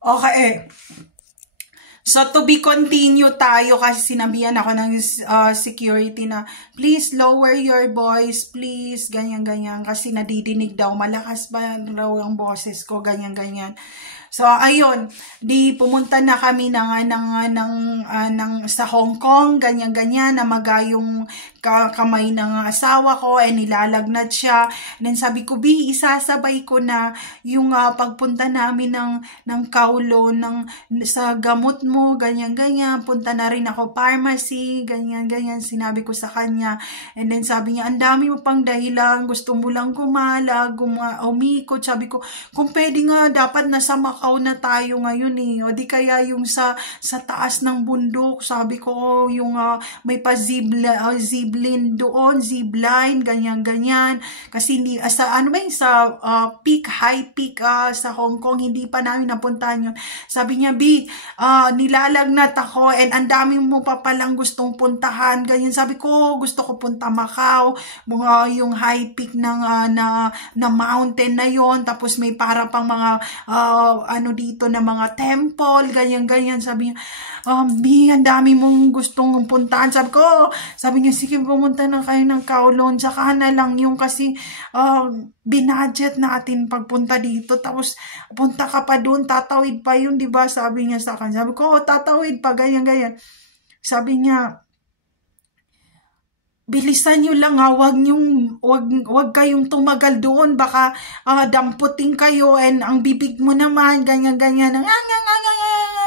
Okay. So, to be continue tayo kasi sinabihan ako ng security na please lower your voice, please, ganyan-ganyan. Kasi nadidinig daw, malakas ba raw ang boses ko, ganyan-ganyan. So, ayun, di pumunta na kami sa Hong Kong, ganyan-ganyan, namaga yung kamay ng asawa ko, nilalagnat siya. And then sabi ko, B, isasabay ko na yung pagpunta namin ng Kowloon, sa gamot mo, ganyan-ganyan, punta na rin ako pharmacy, ganyan-ganyan, sinabi ko sa kanya. And then sabi niya, ang dami mo pang dahilan, gusto mo lang gumala, umikot. Sabi ko, kung pwede nga, dapat nasa Macau na tayo ngayon o di kaya yung sa taas ng bundok, sabi ko, yung may pa zipline doon, zipline, ganyan-ganyan, kasi hindi, sa high peak sa Hong Kong, hindi pa namin napuntahan yun. Sabi niya, B, nilalagnat ako and ang dami mo pa palang gustong puntahan, ganyan. Sabi ko, gusto ko punta Macau, yung high peak na mountain na yon, tapos may para pang mga dito na mga temple, ganyan-ganyan. Sabi niya, B, ang dami mong gustong puntahan. Sabi niya, sige, pumunta na kayo ng Kowloon, saka na lang yung kasi binudget natin pagpunta dito, tapos punta ka pa doon, tatawid pa yun, diba? Sabi niya sa akin. Sabi ko, tatawid pa, ganyan-ganyan. Sabi niya, bilisan nyo lang wag kayong tumagal doon, baka damputin kayo, and ang bibig mo naman, ganyan-ganyan,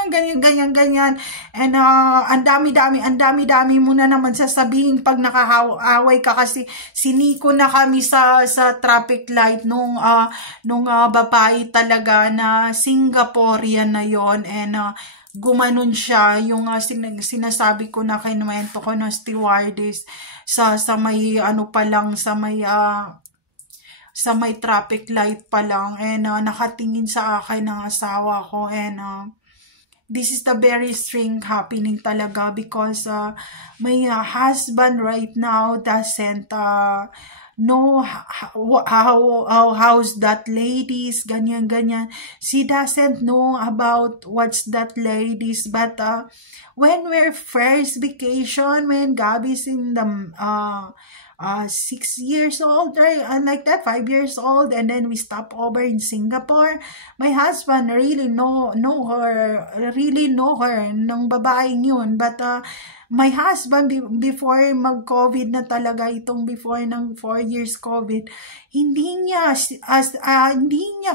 ganyan-ganyan, and ang dami-dami mo na naman sasabihin pag nakahaway ka, kasi siniko na kami sa traffic light nung babae talaga na Singaporean na yon, and gumanon siya, yung sinasabi ko na kinuwento ko ng stewardess sa may sa may traffic light pa lang, and nakatingin sa akin ng asawa ko, and this is the very strange happening talaga, because my husband right now doesn't know how's that ladies, ganyan-ganyan. She doesn't know about what's that ladies, but when we're first vacation, when Gabby's in the 6 years old, right? Like that, 5 years old, and then we stop over in Singapore. My husband really know her, ng babaeng yun, but my husband, before mag-COVID na talaga, itong before ng 4 years COVID, hindi niya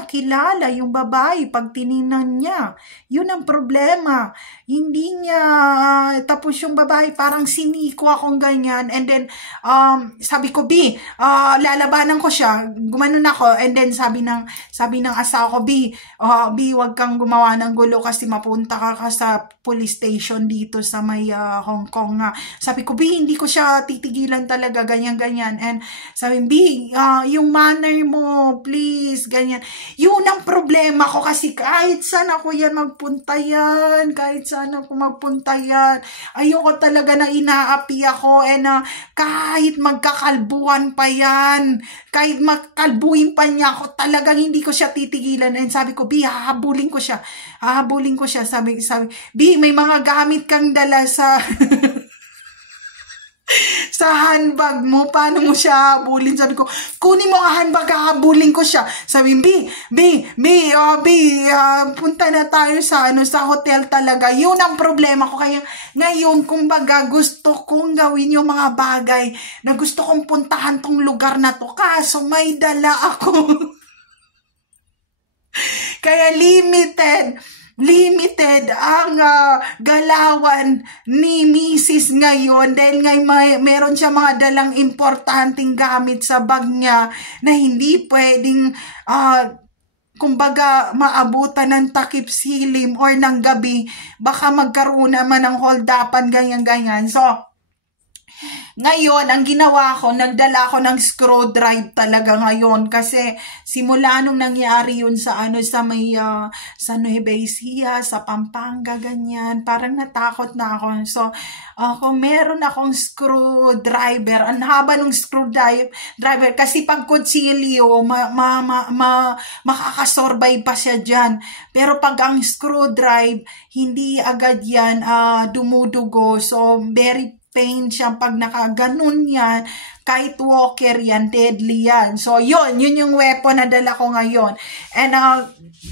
kilala yung babae pag tiningnan niya. Yun ang problema. Hindi niya, tapos yung babae parang siniko akong ganyan, and then sabi ko, B, lalabanan ko siya, gumanon ako, and then sabi ng asawa ko, B, wag kang gumawa ng gulo kasi mapunta ka sa police station dito sa may Hong Kong nga. Sabi ko, B, hindi ko siya titigilan talaga, ganyan-ganyan. And sabi, B, yung manner mo, please, ganyan. Yun ang problema ko, kasi kahit saan ako yan magpunta yan, ayoko talaga na inaapi ako, and kahit magkakalbuhan pa yan, kahit magkalbuhin pa niya ako, talagang hindi ko siya titigilan. And sabi ko, B, hahabulin ko siya. Sabi, B, may mga gamit kang dala sa sa handbag mo, paano mo siya habulin? Sabi ko, kunin mo ang handbag, hahabulin ko siya. Sabi, B, punta na tayo sa hotel talaga. Yun ang problema ko. Kaya ngayon, kumbaga, gusto kong gawin yung mga bagay na gusto kong puntahan tong lugar na to, kaso may dala ako. Kaya limited ang galawan ni Mrs. ngayon, dahil meron siya mga dalang importanteng gamit sa bag niya na hindi pwedeng kumbaga maabutan ng takip silim or ng gabi, baka magkaroon naman ng holdapan, ganyan-ganyan. So Ngayon, ang ginawa ko, nagdala ko ng screwdriver talaga ngayon kasi simula nung nangyari yun sa sa may sa Nueva Ecija, sa Pampanga, ganyan, parang natakot na ako. So, kung meron akong screwdriver, ang haba ng screwdriver kasi pag kutsilyo, makakasurvive pa siya dyan. Pero pag ang screwdriver, hindi agad yan dumudugo. So, very pain siya pag nakaganon yan, kahit walker yan, deadly yan. So, yun yung weapon na dala ko ngayon. And,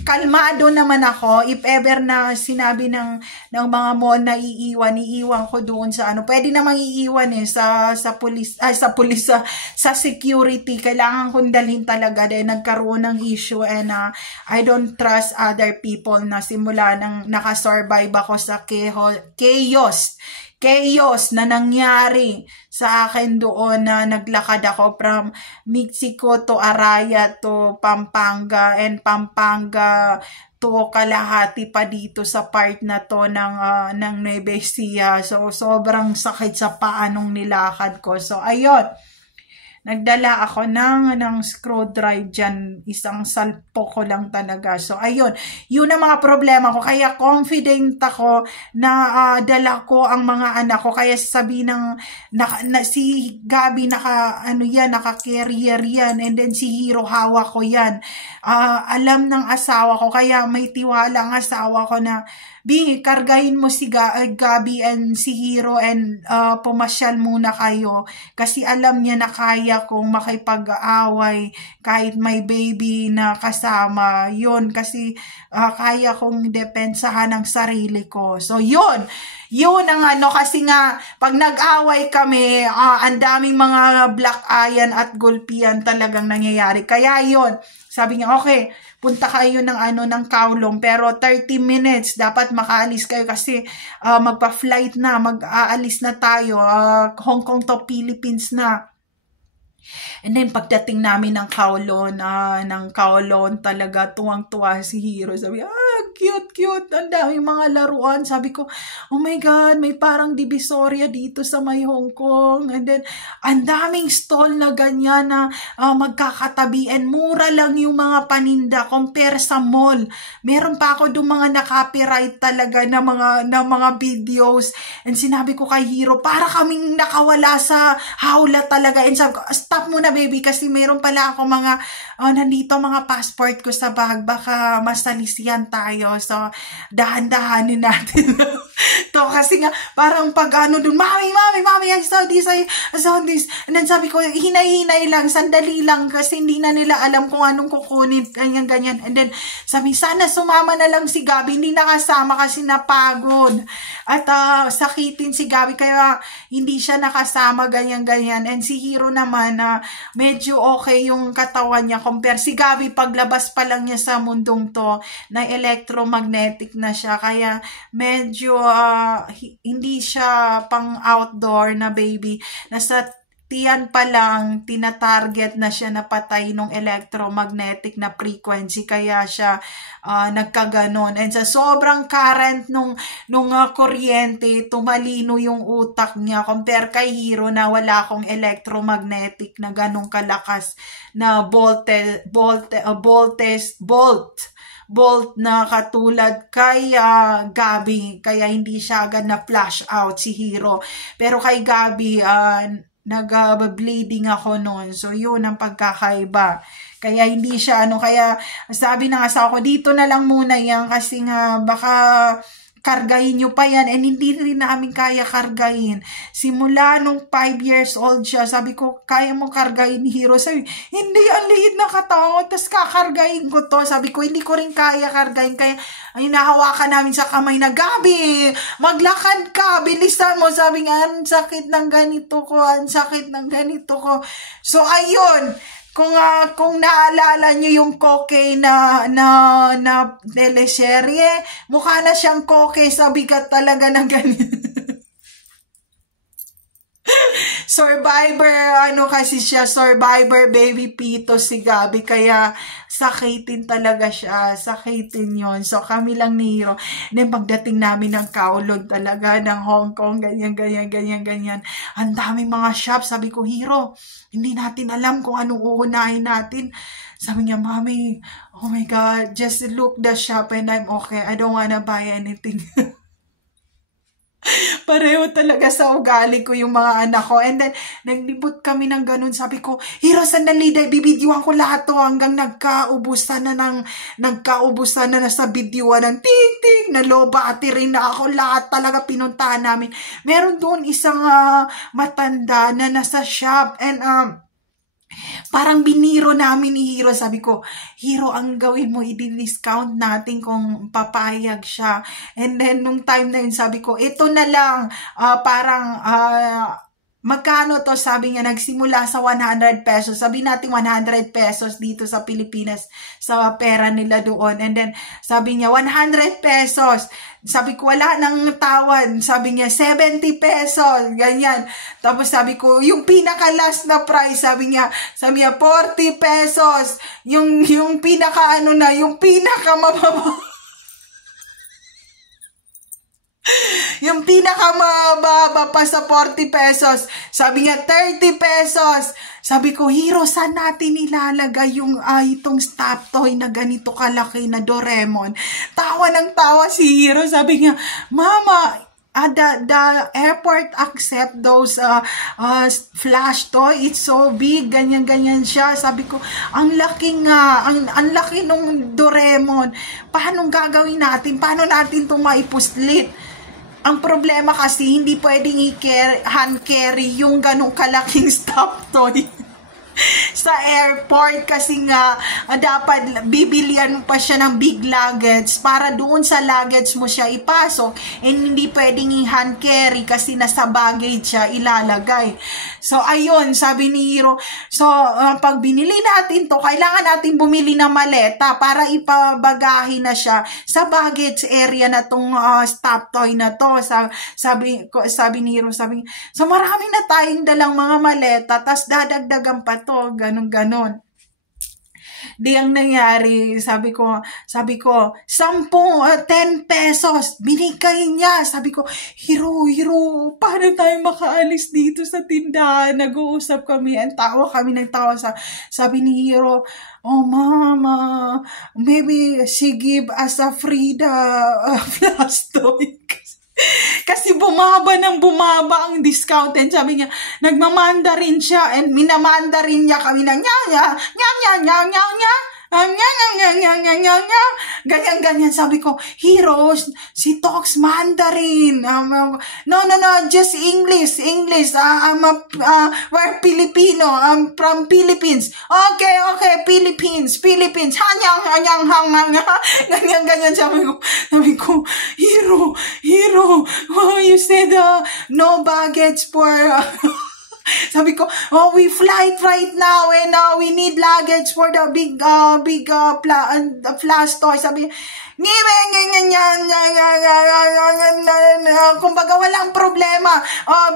kalmado naman ako, if ever na sinabi ng mga mall na iiwan ko doon sa pwede namang iiwan sa security, kailangan kong dalhin talaga dahil nagkaroon ng issue and I don't trust other people na simula nang nakasurvive ako sa chaos na nangyari sa akin doon na naglakad ako from Mexico to Araya to Pampanga and Pampanga to kalahati pa dito sa part na to ng Nueva Ecija. So, sobrang sakit sa paa nung nilakad ko. So, ayun. Nagdala ako ng screwdriver dyan. Isang salpo ko lang talaga. So, ayun. Yun ang mga problema ko. Kaya confident ako na dala ko ang mga anak ko. Kaya sabi si Gabi naka-carrier yan. And then si Hiro, hawak ko yan. Alam ng asawa ko. Kaya may tiwala ang asawa ko na, kargahin mo si Gabi and si Hiro and pumasyal muna kayo. Kasi alam niya na kaya kong makipag-aaway kahit may baby na kasama. Yun, kasi kaya kong depensahan ang sarili ko. So, yun ang kasi nga, pag nag-away kami, ang daming mga black iron at gulpian talagang nangyayari. Kaya yun, sabi niya, okay, punta kayo ng Kowloon, pero 30 minutes, dapat makaalis kayo kasi magpa-flight na, mag-aalis na tayo, Hong Kong to Philippines na. And then, pagdating namin ng Kowloon, talaga, tuwang-tuwa si Hiro. Sabi, cute, ang daming mga laruan. Sabi ko, oh my God, may parang Divisoria dito sa may Hong Kong. And then, ang daming stall na ganyan na magkakatabi. And mura lang yung mga paninda compare sa mall. Meron pa ako doon mga na-copyright talaga na mga videos. And sinabi ko kay Hiro, para kaming nakawala sa hawla talaga. And sabi ko, stop muna baby kasi meron pala ako nandito mga passport ko sa bag, baka masalisiyan tayo. So, dahan-dahanin natin. To, kasi nga, parang pag dun, Mami, I saw this. And then sabi ko, hinay-hinay lang, sandali lang, kasi hindi na nila alam kung anong kukunin, ganyan. And then, sabi, sana sumama na lang si Gabi, hindi nakasama kasi napagod. At sakitin si Gabi, kaya hindi siya nakasama, ganyan. And si Hiro naman, medyo okay yung katawan niya, compare si Gabi, paglabas pa lang niya sa mundong to, na electromagnetic na siya, kaya medyo hindi siya pang outdoor na baby, nasa tiyan pa lang, tinatarget na siya na patay ng electromagnetic na frequency, kaya siya nagkaganon. And sa sobrang current nung kuryente, tumalino yung utak niya, compare kay Hiro na wala akong electromagnetic na ganong kalakas na bolt na katulad kay Gabi, kaya hindi siya agad na flash out si Hiro. Pero kay Gabi, nag-bleeding ako noon. So, yun ang pagkakaiba. Kaya hindi siya, kaya sabi ng asawa ko, dito na lang muna yan kasi nga baka kargahin nyo pa yan, and hindi rin namin kaya kargahin. Simula nung 5 years old siya, sabi ko, kaya mo kargahin ni Hiro? Sabi, hindi, ang liit na katawan, tapos kakargahin ko to. Sabi ko, hindi ko rin kaya kargahin, kaya hinahawakan namin sa kamay na, Gabi, maglakad ka, bilisan mo. Sabi nga, ang sakit ng ganito ko, So, ayun, kung naalala nyo yung Koke na teleserye, mukha na siyang Koke sa bigat talaga ng ganyan. Survivor, ano kasi siya, survivor baby pito si Gabi, kaya sakitin talaga siya, sakitin yon. So kami lang ni Hiro. Then pagdating namin ng Kowloon talaga, ng Hong Kong, ganyan. Ang daming mga shop, sabi ko, Hiro, hindi natin alam kung anong uunahin natin. Sabi niya, Mommy, oh my God, just look the shop and I'm okay. I don't wanna buy anything. Pareho talaga sa ugali ko yung mga anak ko. And then, naglibot kami ng ganun. Sabi ko, Hiro, sandali, bibidyoan ko lahat to hanggang nagkaubusan na sa videoan ng ting-ting, na low battery na ako. Lahat talaga pinuntahan namin. Meron doon isang matanda na nasa shop. And, parang biniro namin ni Hiro. Sabi ko, Hiro, ang gawin mo, i-discount natin kung papayag siya. And then, nung time na yun, sabi ko, ito na lang, magkano to? Sabi niya, nagsimula sa 100 pesos. Sabi natin 100 pesos dito sa Pilipinas, sa pera nila doon. And then, sabi niya, 100 pesos. Sabi ko, wala nang tawad. Sabi niya, 70 pesos. Ganyan. Tapos sabi ko, yung pinaka-last na price, sabi niya, 40 pesos. Yung yung pinaka-mababa. Yung pinakamababa pa sa 40 pesos. Sabi niya, 30 pesos. Sabi ko, Hiro, saan natin ilalagay yung itong stop toy na ganito kalaki na Doraemon? Tawa ng tawa si Hiro. Sabi niya, Mama, the airport accept those flash toy. It's so big. Ganyan siya. Sabi ko, ang laki nga. Ang laki nung Doraemon. Paano gagawin natin? Paano natin itong maipuslit? Ang problema kasi, hindi pwedeng hand carry yung ganong kalaking stop toy sa airport kasi nga dapat bibilian mo pa siya ng big luggage para doon sa luggage mo siya ipasok, and hindi pwedeng i-hand carry kasi nasa baggage siya ilalagay. So ayun, sabi ni Hiro, so pag binili natin to, kailangan natin bumili ng maleta para ipabagahin na siya sa baggage area na tong stop toy na to. Sabi ni Hiro, so marami na tayong dalang mga maleta, tas dadagdagan pa to, ganon. Di ang nangyari, sabi ko, 10 pesos, binigay niya. Sabi ko, Hiro, paano tayo makaalis dito sa tindahan? Nag-uusap kami, ang tawa kami ng tawa. Sabi ni Hiro, oh Mama, maybe she give us a free flash toy. Kasi bumaba ang discount, and sabi niya, nagmamandarin siya, and minamandarin niya kami ng ganyan. Sabi ko, Hiro, si talks Mandarin. No, just English. We're Filipino. I'm from Philippines. Okay, Philippines. Ganyan. Sabi ko, Hiro, you said no baggage for... Sabi ko, we flight right now and we need luggage for the big flash toy. Sabi, kumbaga walang problema.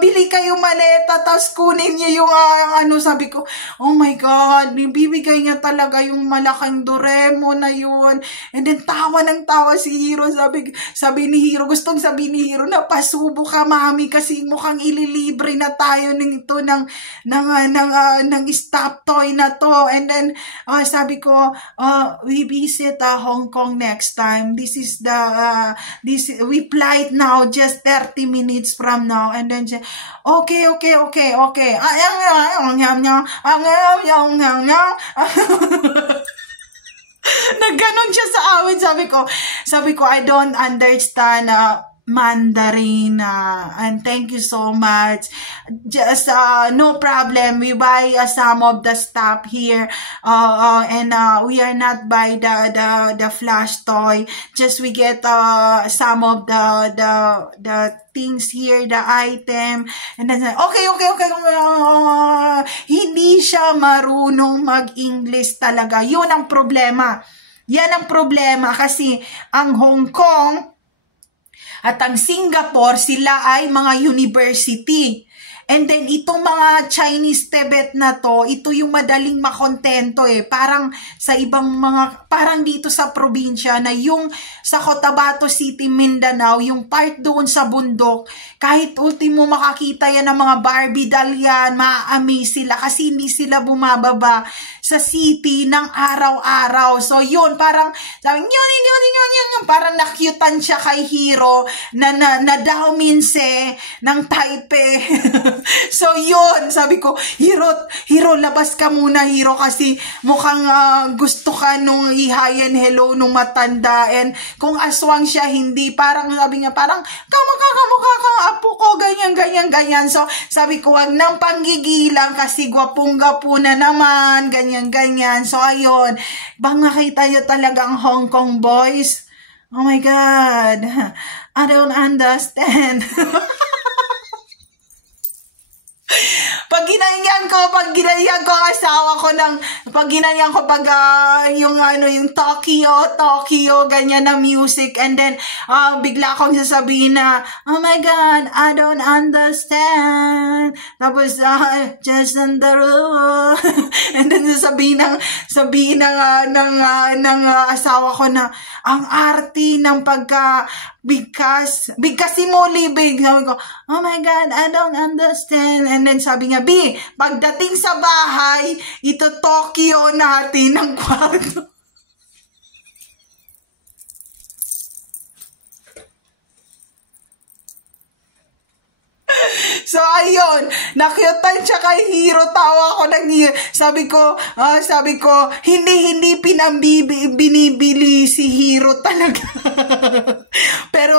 Bili kayo maleta, tapos kunin niyo yung sabi ko, oh my God, bibigay niya talaga yung malaking Doraemon na yun. And then tawa ng tawa si Hiro. Sabi ni Hiro, gustong sabi ni Hiro, napasubo ka, Mami, kasi mukhang ililibre na tayo nito ng stop toy na to. And then sabi ko, we visit Hong Kong next time. This is we flight now just 30 minutes from now. And then okay. Nagganon siya sa amin. Sabi ko, I don't understand Mandarin, and thank you so much. Just no problem, we buy some of the stuff here, and we are not buy the flash toy, just we get some of the things here, the item. And then okay. Hindi siya marunong mag-English talaga. Yun ang problema. Yan ang problema, kasi ang Hong Kong at ang Singapore, sila ay mga university. And then, itong mga Chinese Tibet na to, ito yung madaling makontento eh. Parang sa ibang mga, parang dito sa probinsya na yung sa Cotabato City, Mindanao, yung part doon sa bundok, kahit ultimo makakita yan ng mga Barbie doll yan, maa-amaze sila kasi hindi sila bumababa sa city ng araw-araw. So, yun, parang, sabi, parang nakyutan siya kay Hiro na daw minse ng Taipei. So, yun, sabi ko, Hiro, labas ka muna, Hiro, kasi mukhang gusto ka nung i-hi and hello nung matanda. And kung aswang siya, hindi, parang sabi niya, parang, kamukha kang apo ko, ganyan. So, sabi ko, wag nang panggigilang kasi gwapong-gwapo na naman, ganyan. So, ayun, bang nakita nyo talagang Hong Kong boys? Oh my God, I don't understand. Pag ginanyan ko ang asawa ko yung Tokyo, ganyan na music, and then, bigla akong sasabihin na, oh my God, I don't understand. Tapos, just in the room. And then, sasabihin ng asawa ko na, ang arty ng bigkas si Molly big. Sabi ko, oh my God, I don't understand. And then sabi niya, B, pagdating sa bahay, ito Tokyo natin ng kwarto. So, ayun, nakyutan siya kay Hiro, tawa ko ng sabi ko, hindi binibili si Hiro talaga. Pero,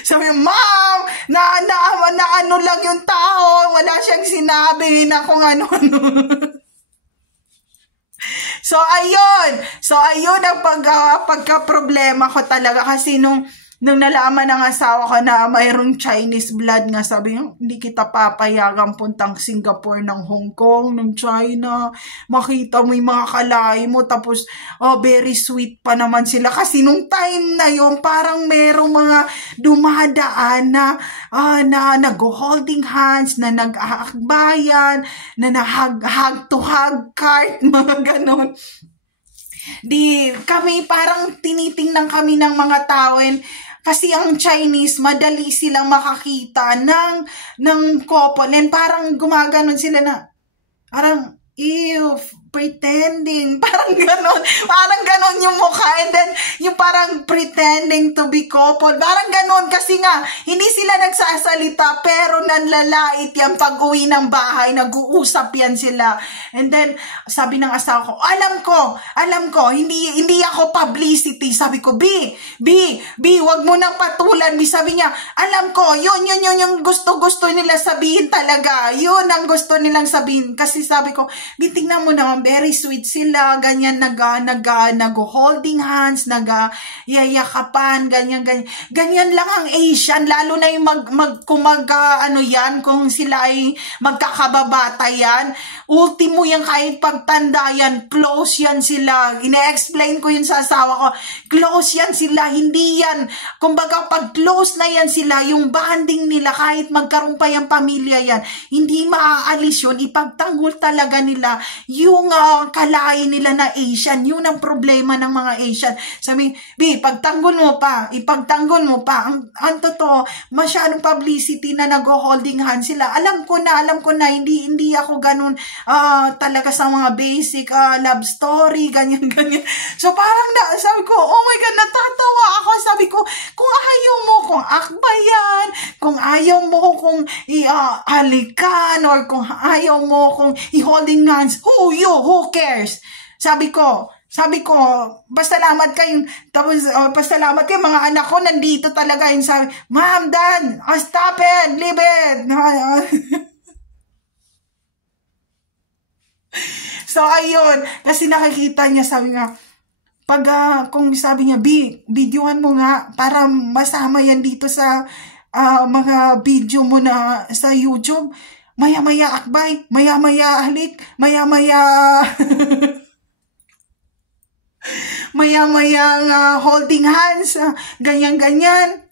sabi, Ma'am, na ano lang yung tao, wala siyang sinabi na kung ano-ano. So, ayun ang pagka-problema ko talaga kasi nung nalaman ng asawa ko na mayroong Chinese blood nga, sabi niya, hindi kita papayagang puntang Singapore, ng Hong Kong, ng China, makita mo yung mga kalay mo, tapos, very sweet pa naman sila. Kasi nung time na yun, parang merong mga dumadaan na nag-holding hands, na nag-aakbayan, na hug to hug cart, mga ganon. Di kami parang tinitingnan kami ng mga tao, kasi ang Chinese madali silang makakita ng couple, and parang gumaganon sila na parang ew, pretending, parang ganon yung mukha, and then yung parang pretending to be couple, parang ganon, kasi nga hindi sila nagsasalita pero nanlalait yan pag uwi ng bahay, nag-uusap yan sila. And then sabi ng asawa ko, alam ko, hindi ako publicity. Sabi ko, B, wag mo nang patulan, B. Sabi niya, alam ko, yun yung gusto nila sabihin talaga, yun ang gusto nilang sabihin. Kasi sabi ko, B, tingnan mo naman, very sweet sila, ganyan, nag-holding hands, nag-yayakapan, ganyan. Ganyan lang ang Asian, lalo na yung kung sila ay magkakababata yan, ultimo yan, kahit pagtanda yan, close yan sila. Ine-explain ko yun sa asawa ko, close yan sila, hindi yan, kumbaga pag close na yan sila, yung bonding nila, kahit magkaroon pa yung pamilya yan, hindi maaalis yun, ipagtanggol talaga nila yung kalahi nila na Asian. Yun ang problema ng mga Asian. Sabi, B, ipagtanggol mo pa. Ang totoo, masyadong publicity na nag-holding hands sila. Alam ko na, hindi ako ganun talaga sa mga basic love story, ganyan. So parang sabi ko, oh my God, natatawa ako. Sabi ko, kung ayaw mo kung akbayan, kung ayaw mo kung halikan, or kung ayaw mo kung i-holding hands, who cares? Sabi ko, pasalamat kayo. Tapos, pasalamat kayo, mga anak ko, nandito talaga. Yung sabi, Ma'am, Dad, stop it, leave it. So, ayun. Kasi nakikita niya, sabi nga, kung sabi niya, videohan mo nga, para masama yan dito sa mga video mo na sa YouTube. Maya-maya akbay, maya-maya halik, maya-maya maya-maya holding hands, ganyan-ganyan.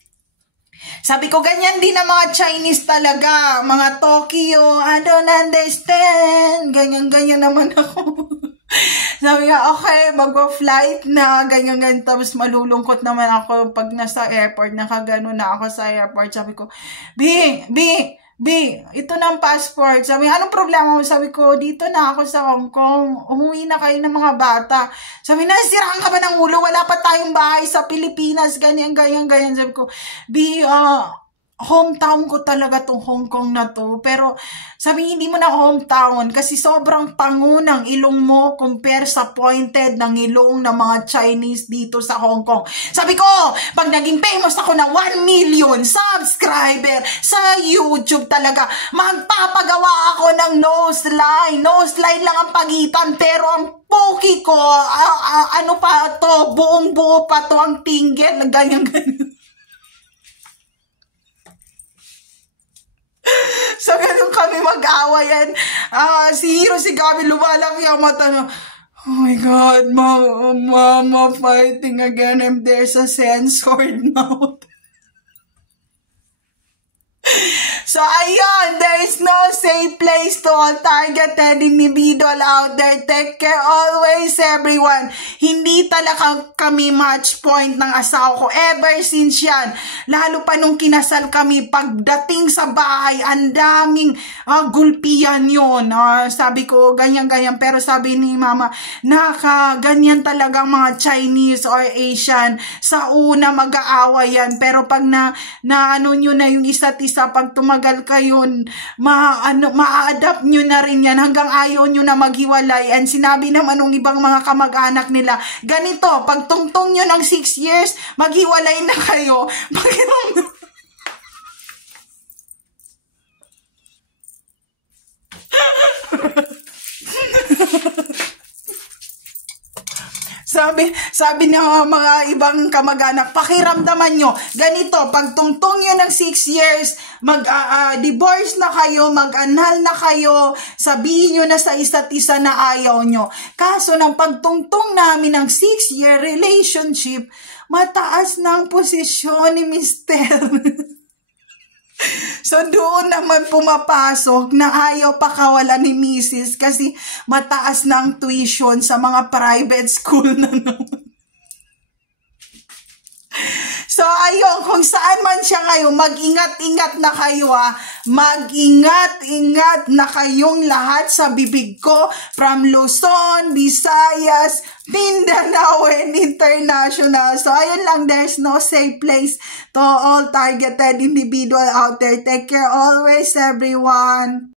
Sabi ko, ganyan din ang mga Chinese talaga. Mga Tokyo, I don't understand. Ganyan-ganyan naman ako. Sabi nga, okay, mag-flight na, ganyan-ganyan. Tapos malulungkot naman ako pag nasa airport. Nakagano na ako sa airport. Sabi ko, B, ito na ang passport. Sabi, anong problema mo? Sabi ko, dito na ako sa Hong Kong. Umuwi na kayo ng mga bata. Sabi, nasiraan ka ba ng ulo? Wala pa tayong bahay sa Pilipinas. Ganyan. Sabi ko, B, hometown ko talaga tong Hong Kong na to. Pero sabi, hindi mo na hometown kasi sobrang pango ng ilong mo compare sa pointed ng ilong ng mga Chinese dito sa Hong Kong. Sabi ko, pag naging famous ako ng 1 million subscriber sa YouTube talaga, magpapagawa ako ng nose line. Nose line lang ang pagitan, pero ang poki ko, ano pa to, buong buo pa to ang tinggel, ganyan. So, ganun kami mag-awayan. Si Hiro, si Gabi, lumalaki ang mata na, oh my God, Mama fighting again and there's a censored mouth. So, ayun, there is no safe place to all targeted individual out there. Take care always, everyone. Hindi talaga kami match point ng asawa ko ever since yan. Lalo pa nung kinasal kami, pagdating sa bahay, ang daming gulpian yun. Sabi ko, ganyan-ganyan. Pero sabi ni Mama, ganyan talagang mga Chinese or Asian. Sa una, mag-aaway yan. Pero pag ano nyo na yung isa't isa, pag tumagal kayo, ma-adapt nyo na rin yan hanggang ayaw nyo na maghiwalay. And sinabi naman ng ibang mga kamag-anak nila, ganito, pag tungtong nyo ng 6 years, maghiwalay na kayo. Sabi ng mga ibang kamag-anak, pakiramdaman nyo, ganito, pag tungtong nyo ng 6 years, divorce na kayo, mag-anal na kayo, sabihin nyo na sa isa't isa na ayaw nyo. Kaso ng pagtungtong namin ng 6-year relationship, mataas na ang posisyon ni Mr. So, doon naman pumapasok na ayaw pakawala ni Mrs. kasi mataas na ang tuition sa mga private school na naman. So, ayun, kung saan man siya ngayon, mag-ingat-ingat na kayo Mag-ingat-ingat na kayong lahat sa bibig ko from Luzon, Visayas, Mindanao, and international. So, ayun lang, there's no safe place to all targeted individual out there. Take care always, everyone.